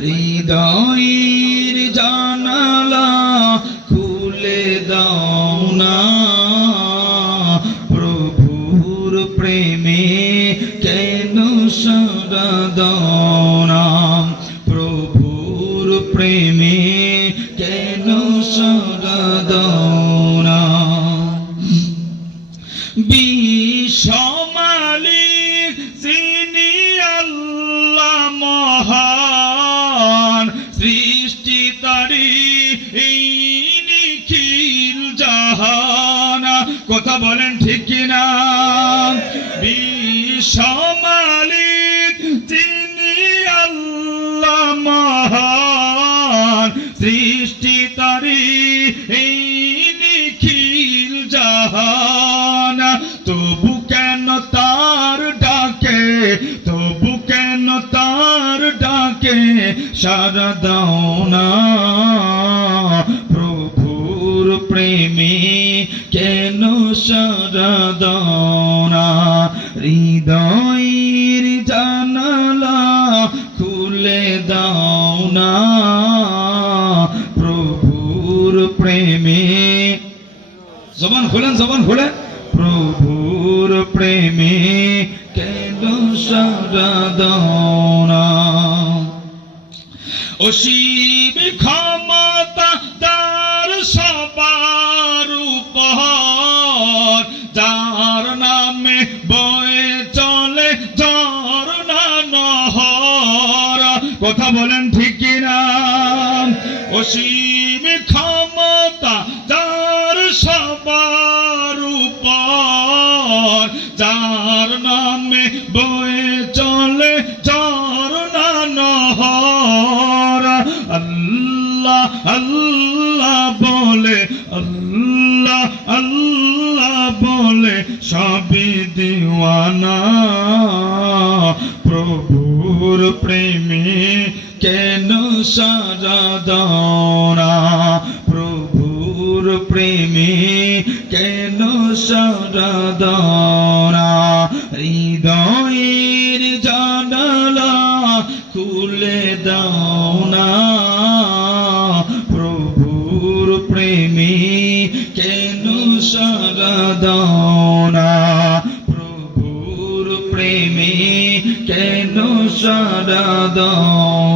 হৃদয়ের জানালা খুলে দাও না, প্রভুর প্রেমে কেন সাড়া দাও না, প্রভুর প্রেমে কেন সাড়া দাও না। বিশ্বমালিক যিনি আল্লাহ মহান, সৃষ্টি তারি এই নিখিল জাহান। কথা বলেন ঠিক কিনা? বিশ্বমালিক যিনি আল্লাহ মহান, সৃষ্টি তারি এই নিখিল জাহান। তবু কেন তার ডাকে, তবু কেন তার ডাকে সাড়া দাও না, প্রভুর প্রেমে কেন সাড়া দাও না। হৃদয়ের জানালা খুলে দাও না, প্রভুর প্রেমে। জবান খোলেন, জবান খোলেন। প্রভুর প্রেমে কেন সাড়া দাও না। অসীম ক্ষমতা তার সবার উপর, যার নামে বয়ে চলে ঝরনা নহর। কথা বলেন ঠিক কিনা? অসীম ক্ষমতা যার সবার উপর, যার নামে বয়ে চলে ঝরনা নহর। আল্লাহ আল্লাহ বলে, আল্লাহ আল্লাহ বলে সবই দিওয়ানা, প্রভুর প্রেমে কেন সাড়া দাও না, প্রভুর প্রেমে কেন সাড়া দাও না। হৃদয়ের জানালা খুলে দাও না, প্রভুর প্রেমে কেন সাড়া দাও না, প্রভুর প্রেমে কেন সাড়া দাও